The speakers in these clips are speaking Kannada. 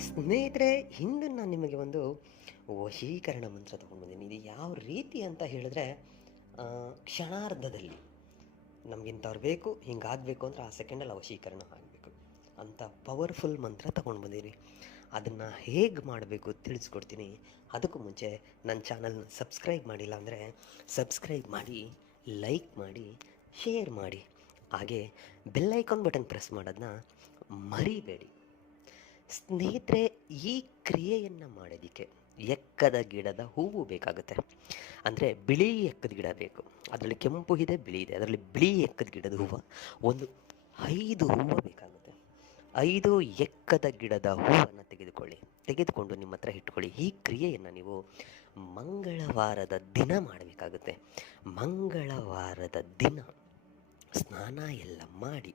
ಸ್ನೇಹಿತರೆ, ಇಂದು ನಾನು ನಿಮಗೆ ಒಂದು ವಶೀಕರಣ ಮಂತ್ರ ತೊಗೊಂಡು ಬಂದೀನಿ. ಇದು ಯಾವ ರೀತಿ ಅಂತ ಹೇಳಿದ್ರೆ, ಕ್ಷಣಾರ್ಧದಲ್ಲಿ ನಮಗಿಂಥವ್ರು ಬೇಕು, ಹಿಂಗಾಗಬೇಕು ಅಂದ್ರೆ ಆ ಸೆಕೆಂಡಲ್ಲಿ ವಶೀಕರಣ ಆಗಬೇಕು ಅಂಥ ಪವರ್ಫುಲ್ ಮಂತ್ರ ತೊಗೊಂಡು ಬಂದೀನಿ. ಅದನ್ನು ಹೇಗೆ ಮಾಡಬೇಕು ತಿಳಿಸ್ಕೊಡ್ತೀನಿ. ಅದಕ್ಕೂ ಮುಂಚೆ ನನ್ನ ಚಾನಲ್ನ ಸಬ್ಸ್ಕ್ರೈಬ್ ಮಾಡಿಲ್ಲ ಅಂದರೆ ಸಬ್ಸ್ಕ್ರೈಬ್ ಮಾಡಿ, ಲೈಕ್ ಮಾಡಿ, ಶೇರ್ ಮಾಡಿ, ಹಾಗೆ ಬೆಲ್ಲೈಕಾನ್ ಬಟನ್ ಪ್ರೆಸ್ ಮಾಡೋದನ್ನ ಮರಿಬೇಡಿ. ಸ್ನೇಹಿತರೆ, ಈ ಕ್ರಿಯೆಯನ್ನು ಮಾಡೋದಕ್ಕೆ ಎಕ್ಕದ ಗಿಡದ ಹೂವು ಬೇಕಾಗುತ್ತೆ. ಅಂದರೆ ಬಿಳಿ ಎಕ್ಕದ ಗಿಡ ಬೇಕು. ಅದರಲ್ಲಿ ಕೆಂಪು ಇದೆ, ಬಿಳಿ ಇದೆ. ಅದರಲ್ಲಿ ಬಿಳಿ ಎಕ್ಕದ ಗಿಡದ ಹೂವು ಒಂದು 5 ಹೂವು ಬೇಕಾಗುತ್ತೆ. 5 ಎಕ್ಕದ ಗಿಡದ ಹೂವನ್ನು ತೆಗೆದುಕೊಂಡು ನಿಮ್ಮ ಹತ್ರ ಇಟ್ಕೊಳ್ಳಿ. ಈ ಕ್ರಿಯೆಯನ್ನು ನೀವು ಮಂಗಳವಾರದ ದಿನ ಮಾಡಬೇಕಾಗುತ್ತೆ. ಮಂಗಳವಾರದ ದಿನ ಸ್ನಾನ ಎಲ್ಲ ಮಾಡಿ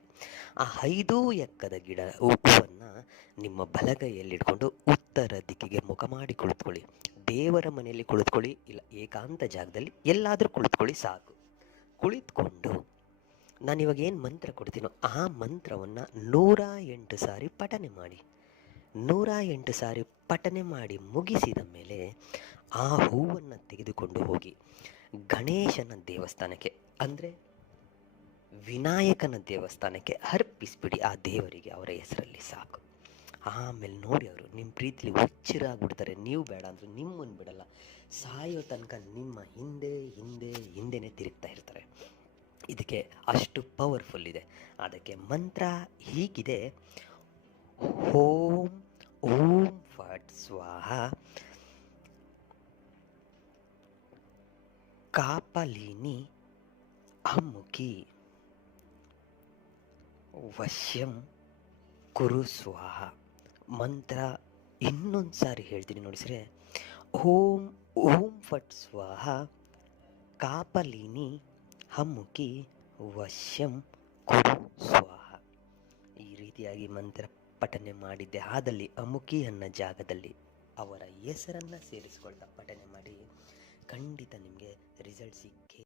ಆ 5 ಎಕ್ಕದ ಗಿಡ ಹೂವನ್ನು ನಿಮ್ಮ ಬಲಗೈಯಲ್ಲಿಟ್ಕೊಂಡು ಉತ್ತರ ದಿಕ್ಕಿಗೆ ಮುಖ ಮಾಡಿ ಕುಳಿತುಕೊಳ್ಳಿ. ದೇವರ ಮನೆಯಲ್ಲಿ ಕುಳಿತುಕೊಳ್ಳಿ, ಇಲ್ಲ ಏಕಾಂತ ಜಾಗದಲ್ಲಿ ಎಲ್ಲಾದರೂ ಕುಳಿತುಕೊಳ್ಳಿ, ಸಾಕು. ಕುಳಿತುಕೊಂಡು ನಾನಿವಾಗ ಏನು ಮಂತ್ರ ಕೊಡ್ತೀನೋ ಆ ಮಂತ್ರವನ್ನು 108 ಸಾರಿ ಪಠನೆ ಮಾಡಿ. 108 ಸಾರಿ ಪಠನೆ ಮಾಡಿ ಮುಗಿಸಿದ ಮೇಲೆ ಆ ಹೂವನ್ನು ತೆಗೆದುಕೊಂಡು ಹೋಗಿ ಗಣೇಶನ ದೇವಸ್ಥಾನಕ್ಕೆ, ಅಂದರೆ ವಿನಾಯಕನ ದೇವಸ್ಥಾನಕ್ಕೆ ಅರ್ಪಿಸ್ಬಿಡಿ. ಆ ದೇವರಿಗೆ ಅವರ ಹೆಸರಲ್ಲಿ ಸಾಕು. ಆಮೇಲೆ ನೋಡಿ, ಅವರು ನಿಮ್ಮ ಪ್ರೀತಿಲಿ ಹುಚ್ಚರಾಗ್ಬಿಡ್ತಾರೆ. ನೀವು ಬೇಡ ಅಂದರೆ ನಿಮ್ಮನ್ನು ಬಿಡಲ್ಲ. ಸಾಯೋ ತನಕ ನಿಮ್ಮ ಹಿಂದೆನೇ ತಿರುಗ್ತಾ ಇರ್ತಾರೆ. ಇದಕ್ಕೆ ಅಷ್ಟು ಪವರ್ಫುಲ್ ಇದೆ. ಅದಕ್ಕೆ ಮಂತ್ರ ಹೀಗಿದೆ: ಓಂ ಓಂ ಫಟ್ ಸ್ವಾಹ ಕಾಪಲಿನಿ ಅಮ್ಮುಖಿ ವಶ್ಯಂ ಕುರು ಸ್ವಾಹ. ಮಂತ್ರ ಇನ್ನೊಂದು ಸಾರಿ ಹೇಳ್ತೀನಿ ನೋಡಿ ಸರಿ. ಓಂ ಓಂ ಫಟ್ ಸ್ವಾಹ ಕಾಪಲಿನಿ ಅಮ್ಮುಖಿ ವಶ್ಯಂ ಕುರು ಸ್ವಾಹ. ಈ ರೀತಿಯಾಗಿ ಮಂತ್ರ ಪಠನೆ ಮಾಡಿದ್ದೆ ಆದಲ್ಲಿ ಅಮುಖಿ ಅನ್ನೋ ಜಾಗದಲ್ಲಿ ಅವರ ಹೆಸರನ್ನು ಸೇರಿಸ್ಕೊಳ್ತಾ ಪಠನೆ ಮಾಡಿ. ಖಂಡಿತ ನಿಮಗೆ ರಿಸಲ್ಟ್ ಸಿಕ್ಕೇ